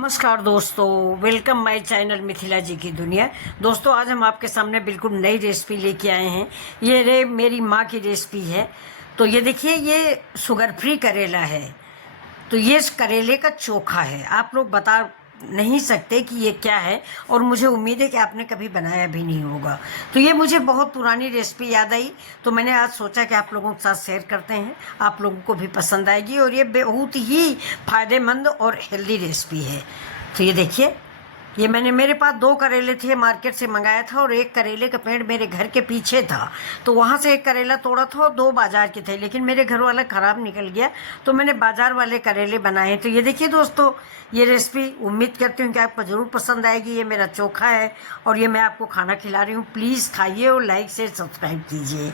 नमस्कार दोस्तों, welcome my channel Mithila जी की दुनिया। दोस्तों, आज हम आपके सामने बिल्कुल नई रेसिपी लेके आए हैं। ये मेरी माँ की रेसिपी है। तो ये देखिए, ये शुगर फ्री करेला है। तो ये इस करेले का चोखा है। आप लोग बता नहीं सकते कि ये क्या है, और मुझे उम्मीद है कि आपने कभी बनाया भी नहीं होगा। तो ये मुझे बहुत पुरानी रेसिपी याद आई, तो मैंने आज सोचा कि आप लोगों के साथ शेयर करते हैं। आप लोगों को भी पसंद आएगी, और ये बहुत ही फ़ायदेमंद और हेल्दी रेसिपी है। तो ये देखिए, ये मेरे पास 2 करेले थे, मार्केट से मंगाया था, और एक करेले का पेड़ मेरे घर के पीछे था। तो वहाँ से एक करेला तोड़ा था, और 2 बाजार के थे, लेकिन मेरे घर वाला ख़राब निकल गया, तो मैंने बाजार वाले करेले बनाए। तो ये देखिए दोस्तों, ये रेसिपी उम्मीद करती हूँ कि आपको ज़रूर पसंद आएगी। ये मेरा चोखा है, और ये मैं आपको खाना खिला रही हूँ। प्लीज़ खाइए और लाइक शेयर सब्सक्राइब कीजिए।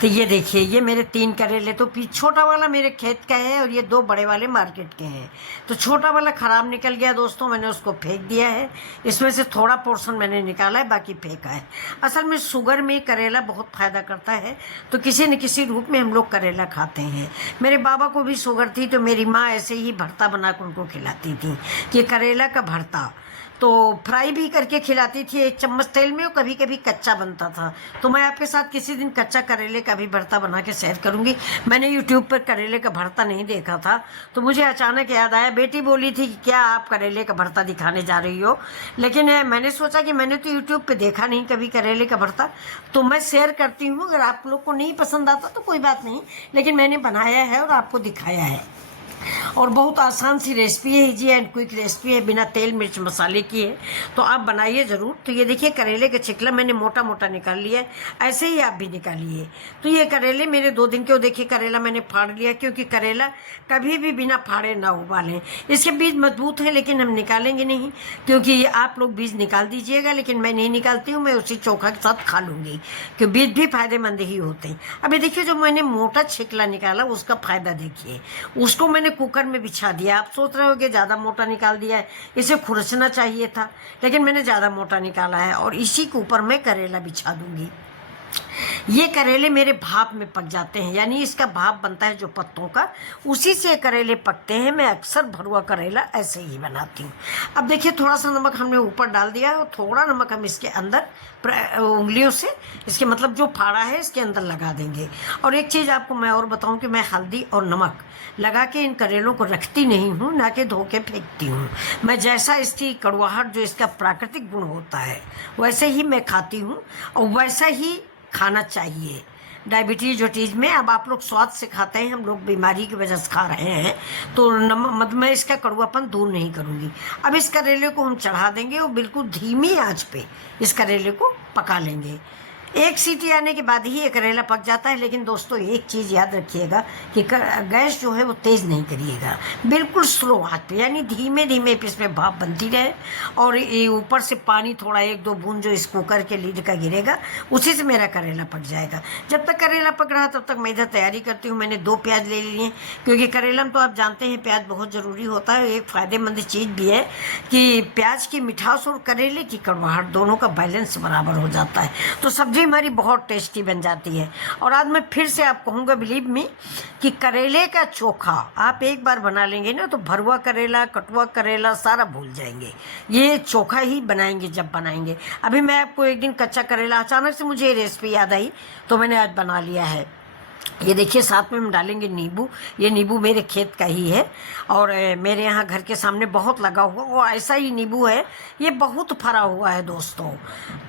तो ये देखिए, ये मेरे 3 करेले, तो छोटा वाला मेरे खेत का है, और ये 2 बड़े वाले मार्केट के हैं। तो छोटा वाला ख़राब निकल गया दोस्तों, मैंने उसको फेंक दिया है। इसमें से थोड़ा पोर्शन मैंने निकाला है, बाकी फेंका है। असल में शुगर में करेला बहुत फ़ायदा करता है, तो किसी न किसी रूप में हम लोग करेला खाते हैं। मेरे बाबा को भी शुगर थी, तो मेरी माँ ऐसे ही भरता बना कर उनको खिलाती थी, कि करेला का भरता। तो फ्राई भी करके खिलाती थी 1 चम्मच तेल में, और कभी कभी कच्चा बनता था। तो मैं आपके साथ किसी दिन कच्चा करेले का भी भरता बना के शेयर करूंगी। मैंने यूट्यूब पर करेले का भरता नहीं देखा था, तो मुझे अचानक याद आया। बेटी बोली थी कि क्या आप करेले का भरता दिखाने जा रही हो, लेकिन मैंने सोचा कि मैंने तो यूट्यूब पर देखा नहीं कभी करेले का भरता, तो मैं शेयर करती हूँ। अगर आप लोग को नहीं पसंद आता तो कोई बात नहीं, लेकिन मैंने बनाया है और आपको दिखाया है। और बहुत आसान सी रेसिपी है, इजी एंड क्विक रेसिपी है, बिना तेल मिर्च मसाले की है। तो आप बनाइए ज़रूर। तो ये देखिए, करेले का छिकला मैंने मोटा मोटा निकाल लिया है, ऐसे ही आप भी निकालिए। तो ये करेले मेरे 2 दिन के, देखिए करेला मैंने फाड़ लिया, क्योंकि करेला कभी भी बिना फाड़े ना उबालें। इसके बीज मजबूत हैं, लेकिन हम निकालेंगे नहीं, क्योंकि आप लोग बीज निकाल दीजिएगा, लेकिन मैं नहीं निकालती हूँ। मैं उसी चोखा के साथ खा लूँगी, क्योंकि बीज भी फायदेमंद ही होते हैं। अभी देखिए, जो मैंने मोटा छिकला निकाला उसका फ़ायदा देखिए। उसको मैंने कुकर में बिछा दिया। आप सोच रहे हो कि ज़्यादा मोटा निकाल दिया है, इसे खुरचना चाहिए था, लेकिन मैंने ज़्यादा मोटा निकाला है, और इसी के ऊपर मैं करेला बिछा दूंगी। ये करेले मेरे भाप में पक जाते हैं, यानी इसका भाप बनता है जो पत्तों का, उसी से करेले पकते हैं। मैं अक्सर भरुआ करेला ऐसे ही बनाती हूँ। अब देखिए, थोड़ा सा नमक हमने ऊपर डाल दिया, और थोड़ा नमक हम इसके अंदर उंगलियों से, इसके मतलब जो फाड़ा है इसके अंदर लगा देंगे। और एक चीज़ आपको मैं और बताऊं कि मैं हल्दी और नमक लगा के इन करेलों को रखती नहीं हूँ, ना कि धो के फेंकती हूँ। मैं जैसा इसकी कड़वाहट, जो इसका प्राकृतिक गुण होता है, वैसे ही मैं खाती हूँ, और वैसा ही खाना चाहिए। डायबिटीज़ जोटीज़ में अब आप लोग स्वाद से खाते हैं, हम लोग बीमारी की वजह से खा रहे हैं, तो मैं इसका कड़वापन दूर नहीं करूँगी। अब इस करेले को हम चढ़ा देंगे, और बिल्कुल धीमी आंच पे इस करेले को पका लेंगे। 1 सीटी आने के बाद ही ये करेला पक जाता है। लेकिन दोस्तों, एक चीज़ याद रखिएगा कि गैस जो है वो तेज़ नहीं करिएगा, बिल्कुल स्लो आंच पे, यानी धीमे धीमे इसमें भाप बनती रहे। और ये ऊपर से पानी थोड़ा 1-2 बूंद जो इस कुकर के लीड का गिरेगा, उसी से मेरा करेला पक जाएगा। जब तक करेला पक रहा है, तब तक मैं इधर तैयारी करती हूँ। मैंने 2 प्याज ले लिए हैं, क्योंकि करेला में तो आप जानते हैं प्याज बहुत ज़रूरी होता है। एक फ़ायदेमंद चीज़ भी है कि प्याज की मिठास और करेले की कड़वाहट दोनों का बैलेंस बराबर हो जाता है, तो सब्जी हमारी बहुत टेस्टी बन जाती है। और आज मैं फिर से आप कहूँगा, बिलीव मी, कि करेले का चोखा आप एक बार बना लेंगे ना, तो भरुआ करेला, कटुआ करेला सारा भूल जाएंगे। ये चोखा ही बनाएंगे जब बनाएंगे। अभी मैं आपको एक दिन कच्चा करेला, अचानक से मुझे ये रेसिपी याद आई, तो मैंने आज बना लिया है। ये देखिए, साथ में हम डालेंगे नींबू। ये नींबू मेरे खेत का ही है, और मेरे यहाँ घर के सामने बहुत लगा हुआ, वो ऐसा ही नींबू है। ये बहुत फरा हुआ है दोस्तों।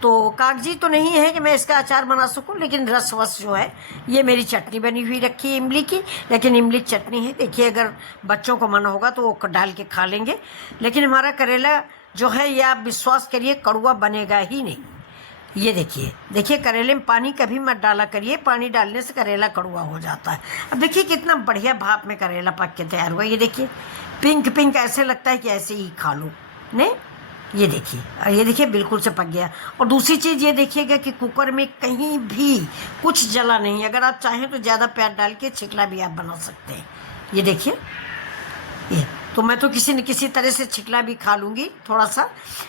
तो कागजी तो नहीं है कि मैं इसका अचार बना सकूं, लेकिन रस वस जो है, ये मेरी चटनी बनी हुई रखी है इमली की, लेकिन इमली चटनी है। देखिए, अगर बच्चों को मन होगा तो वो डाल के खा लेंगे, लेकिन हमारा करेला जो है, ये आप विश्वास करिए, कड़वा बनेगा ही नहीं। ये देखिए देखिए, करेले में पानी कभी मत डाला करिए, पानी डालने से करेला कड़वा हो जाता है। अब देखिए, कितना बढ़िया भाप में करेला पक के तैयार हुआ। ये देखिए, पिंक पिंक ऐसे लगता है कि ऐसे ही खा लो, नहीं? ये देखिए बिल्कुल से पक गया। और दूसरी चीज़ ये देखिएगा कि कुकर में कहीं भी कुछ जला नहीं। अगर आप चाहें तो ज़्यादा प्याज डाल के छिकला भी आप बना सकते हैं। ये देखिए, ये तो मैं तो किसी न किसी तरह से छिकला भी खा लूँगी थोड़ा सा,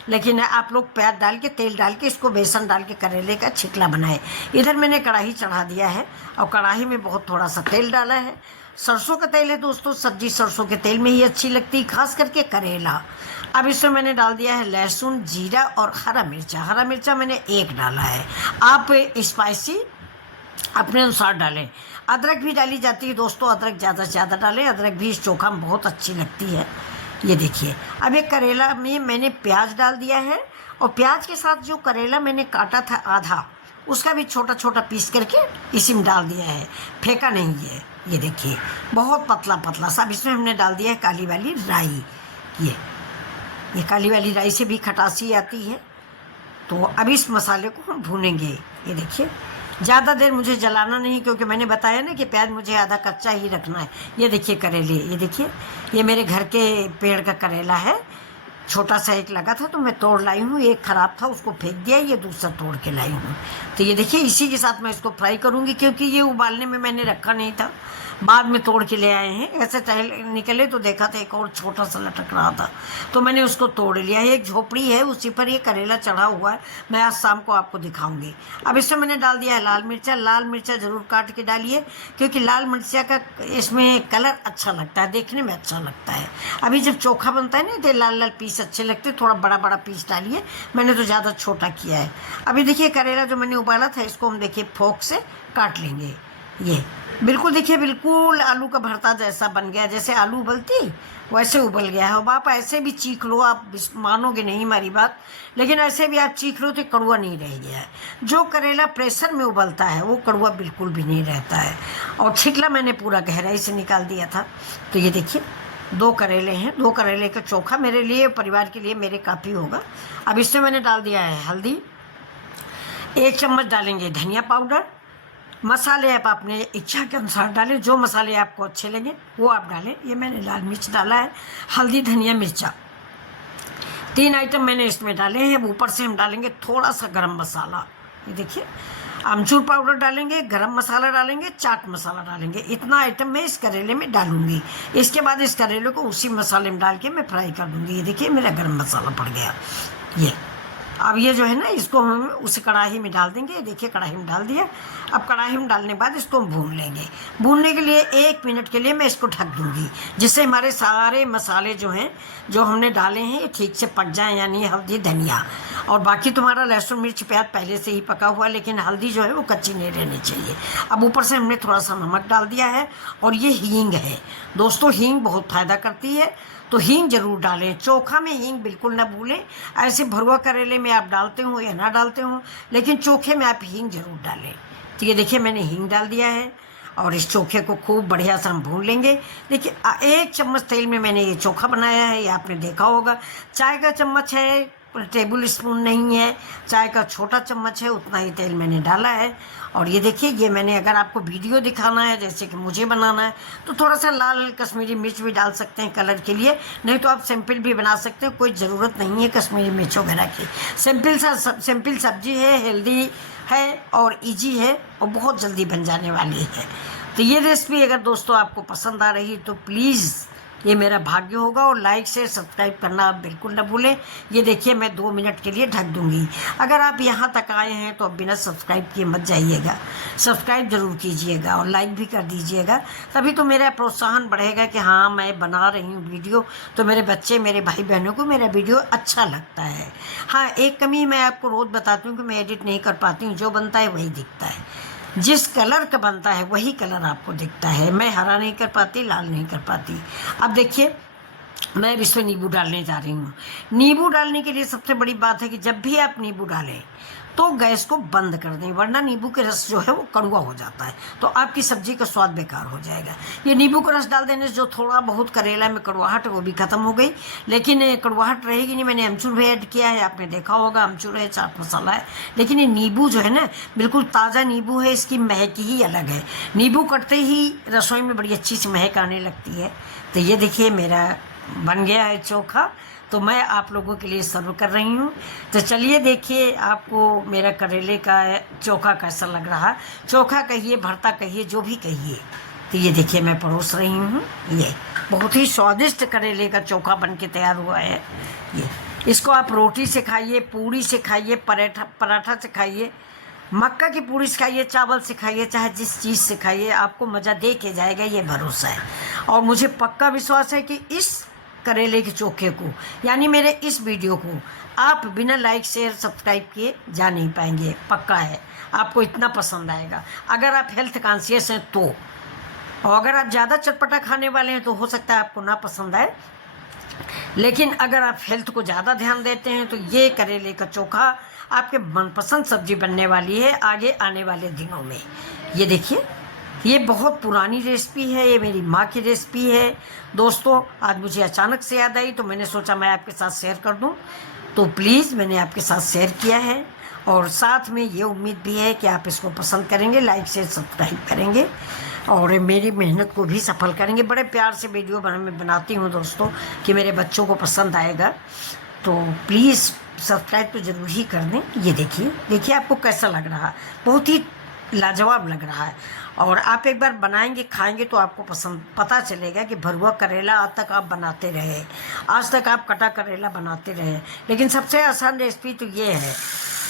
लेकिन आप लोग प्याज डाल के, तेल डाल के, इसको बेसन डाल के करेले का छिकला बनाए। इधर मैंने कढ़ाई चढ़ा दिया है, और कढ़ाई में बहुत थोड़ा सा तेल डाला है, सरसों का तेल है दोस्तों, सब्जी सरसों के तेल में ही अच्छी लगती है, खास करके करेला। अब इसमें मैंने डाल दिया है लहसुन, जीरा और हरा मिर्चा। हरा मिर्चा मैंने 1 डाला है, आप स्पाइसी अपने अनुसार डालें। अदरक भी डाली जाती है दोस्तों, अदरक ज़्यादा से ज़्यादा डालें, अदरक भी इस चोखा में बहुत अच्छी लगती है। ये देखिए, अब एक करेला में मैंने प्याज डाल दिया है, और प्याज के साथ जो करेला मैंने काटा था आधा, उसका भी छोटा छोटा पीस करके इसी में डाल दिया है, फेंका नहीं है। ये देखिए, बहुत पतला पतला सा। अब इसमें हमने डाल दिया है काली वाली राई। ये काली वाली राई से भी खटासी आती है। तो अब इस मसाले को हम भूनेंगे। ये देखिए, ज़्यादा देर मुझे जलाना नहीं, क्योंकि मैंने बताया ना कि प्याज मुझे आधा कच्चा ही रखना है। ये देखिए करेले, ये देखिए, ये मेरे घर के पेड़ का करेला है। छोटा सा एक लगा था तो मैं तोड़ लाई हूँ, एक ख़राब था उसको फेंक दिया, ये दूसरा तोड़ के लाई हूँ। तो ये देखिए, इसी के साथ मैं इसको फ्राई करूँगी, क्योंकि ये उबालने में मैंने रखा नहीं था, बाद में तोड़ के ले आए हैं। ऐसे टहल निकले तो देखा था एक और छोटा सा लटक रहा था, तो मैंने उसको तोड़ लिया है। एक झोपड़ी है, उसी पर ये करेला चढ़ा हुआ है, मैं आज शाम को आपको दिखाऊंगी। अब इसमें मैंने डाल दिया है लाल मिर्चा। लाल मिर्चा ज़रूर काट के डालिए, क्योंकि लाल मिर्चा का इसमें कलर अच्छा लगता है, देखने में अच्छा लगता है। अभी जब चोखा बनता है ना तो लाल लाल पीस अच्छे लगते, थोड़ा बड़ा बड़ा पीस डालिए, मैंने तो ज़्यादा छोटा किया है। अभी देखिए, करेला जो मैंने उबाला था इसको हम देखिए फोक से काट लेंगे। ये बिल्कुल देखिए, बिल्कुल आलू का भरता जैसा बन गया, जैसे आलू उबलती वैसे उबल गया है। अब आप ऐसे भी चीख लो, आप मानोगे नहीं हमारी बात, लेकिन ऐसे भी आप चीख लो तो कड़वा नहीं रह गया है। जो करेला प्रेशर में उबलता है वो कड़वा बिल्कुल भी नहीं रहता है। और छिकला मैंने पूरा गहराई से निकाल दिया था। तो ये देखिए, 2 करेले हैं, 2 करेले का चोखा मेरे लिए, परिवार के लिए मेरे काफ़ी होगा। अब इसमें मैंने डाल दिया है हल्दी, 1 चम्मच डालेंगे धनिया पाउडर। मसाले आप अपने इच्छा के अनुसार डालें, जो मसाले आपको अच्छे लगे वो आप डालें। ये मैंने लाल मिर्च डाला है, हल्दी, धनिया, मिर्चा, 3 आइटम मैंने इसमें डाले हैं। ऊपर से हम डालेंगे थोड़ा सा गरम मसाला। ये देखिए, आमचूर पाउडर डालेंगे, गरम मसाला डालेंगे, चाट मसाला डालेंगे। इतना आइटम मैं इस करेले में डालूंगी। इसके बाद इस करेले को उसी मसाले में डाल के मैं फ्राई कर दूँगी। ये देखिए, मेरा गरम मसाला पड़ गया। ये अब ये जो है ना, इसको हम उस कढ़ाई में डाल देंगे। देखिए, कढ़ाई में डाल दिया। अब कढ़ाई में डालने के बाद इसको हम भून लेंगे। भूनने के लिए 1 मिनट के लिए मैं इसको ढक दूँगी, जिससे हमारे सारे मसाले जो हैं, जो हमने डाले हैं, ये ठीक से पक जाएँ, यानी हल्दी, धनिया। और बाकी तुम्हारा लहसुन, मिर्च, प्याज पहले से ही पका हुआ, लेकिन हल्दी जो है वो कच्ची नहीं रहनी चाहिए। अब ऊपर से हमने थोड़ा सा नमक डाल दिया है, और ये हींग है दोस्तों। हींग बहुत फ़ायदा करती है, तो हींग जरूर डालें। चोखा में हींग बिल्कुल ना भूलें। ऐसे भरुआ करेले में आप डालते हो या ना डालते हो, लेकिन चोखे में आप हींग जरूर डालें। तो ये देखिए, मैंने हींग डाल दिया है, और इस चोखे को खूब बढ़िया से हम भून लेंगे। देखिए, 1 चम्मच तेल में मैंने ये चोखा बनाया है, ये आपने देखा होगा। चाय का चम्मच है, टेबल स्पून नहीं है, चाय का छोटा चम्मच है, उतना ही तेल मैंने डाला है। और ये देखिए, ये मैंने, अगर आपको वीडियो दिखाना है जैसे कि मुझे बनाना है, तो थोड़ा सा लाल कश्मीरी मिर्च भी डाल सकते हैं कलर के लिए, नहीं तो आप सिंपल भी बना सकते हैं, कोई ज़रूरत नहीं है कश्मीरी मिर्च वगैरह की। सिंपल सब्जी है, हेल्दी है और इजी है, और बहुत जल्दी बन जाने वाली है। तो ये रेसिपी अगर दोस्तों आपको पसंद आ रही तो प्लीज़ ये मेरा भाग्य होगा, और लाइक से सब्सक्राइब करना आप बिल्कुल ना भूलें। ये देखिए, मैं 2 मिनट के लिए ढक दूंगी। अगर आप यहाँ तक आए हैं तो अब बिना सब्सक्राइब किए मत जाइएगा, सब्सक्राइब ज़रूर कीजिएगा और लाइक भी कर दीजिएगा, तभी तो मेरा प्रोत्साहन बढ़ेगा कि हाँ, मैं बना रही हूँ वीडियो, तो मेरे बच्चे, मेरे भाई बहनों को मेरा वीडियो अच्छा लगता है। हाँ, एक कमी मैं आपको रोज़ बताती हूँ कि मैं एडिट नहीं कर पाती हूँ, जो बनता है वही दिखता है, जिस कलर का बनता है वही कलर आपको दिखता है। मैं हरा नहीं कर पाती, लाल नहीं कर पाती। अब देखिए, मैं इसमें नींबू डालने जा रही हूँ। नींबू डालने के लिए सबसे बड़ी बात है कि जब भी आप नींबू डालें तो गैस को बंद कर दें, वरना नींबू के रस जो है वो कड़वा हो जाता है, तो आपकी सब्जी का स्वाद बेकार हो जाएगा। ये नींबू का रस डाल देने से जो थोड़ा बहुत करेला में कड़वाहट है वो भी खत्म हो गई, लेकिन कड़वाहट रहेगी नहीं। मैंने अमचूर भी ऐड किया है, आपने देखा होगा, अमचूर है, चाट मसाला है, लेकिन ये नींबू जो है ना, बिल्कुल ताज़ा नींबू है, इसकी महक ही अलग है। नींबू कटते ही रसोई में बड़ी अच्छी सी महक आने लगती है। तो ये देखिए, मेरा बन गया है चोखा, तो मैं आप लोगों के लिए सर्व कर रही हूँ। तो चलिए देखिए, आपको मेरा करेले का चोखा कैसा लग रहा। चोखा कहिए, भरता कहिए, जो भी कहिए। तो ये देखिए, मैं परोस रही हूँ। ये बहुत ही स्वादिष्ट करेले का चोखा बन के तैयार हुआ है। ये इसको आप रोटी से खाइए, पूड़ी से खाइए, पराठा से खाइए, मक्का की पूड़ी से खाइए, चावल से खाइए, चाहे जिस चीज़ से खाइए, आपको मज़ा दे के जाएगा, ये भरोसा है। और मुझे पक्का विश्वास है कि इस करेले के चोखे को, यानी मेरे इस वीडियो को आप बिना लाइक शेयर सब्सक्राइब किए जा नहीं पाएंगे। पक्का है आपको इतना पसंद आएगा, अगर आप हेल्थ कॉन्शियस हैं तो। और अगर आप ज़्यादा चटपटा खाने वाले हैं तो हो सकता है आपको ना पसंद आए, लेकिन अगर आप हेल्थ को ज़्यादा ध्यान देते हैं तो ये करेले का चोखा आपके मनपसंद सब्जी बनने वाली है आगे आने वाले दिनों में। ये देखिए, ये बहुत पुरानी रेसिपी है, ये मेरी माँ की रेसिपी है दोस्तों। आज मुझे अचानक से याद आई तो मैंने सोचा मैं आपके साथ शेयर कर दूं, तो प्लीज़ मैंने आपके साथ शेयर किया है। और साथ में ये उम्मीद भी है कि आप इसको पसंद करेंगे, लाइक शेयर सब्सक्राइब करेंगे और मेरी मेहनत को भी सफल करेंगे। बड़े प्यार से वीडियो मैं बनाती हूँ दोस्तों कि मेरे बच्चों को पसंद आएगा, तो प्लीज़ सब्सक्राइब तो ज़रूर ही कर दें। ये देखिए, देखिए आपको कैसा लग रहा है, बहुत ही लाजवाब लग रहा है। और आप एक बार बनाएंगे, खाएंगे तो आपको पता चलेगा कि भरुआ करेला आज तक आप बनाते रहे, आज तक आप कटा करेला बनाते रहे, लेकिन सबसे आसान रेसिपी तो ये है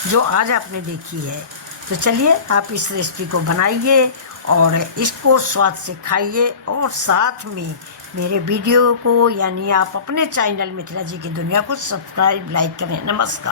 जो आज आपने देखी है। तो चलिए आप इस रेसिपी को बनाइए और इसको स्वाद से खाइए, और साथ में मेरे वीडियो को, यानी आप अपने चैनल मिथिला जी की दुनिया को सब्सक्राइब लाइक करें। नमस्कार।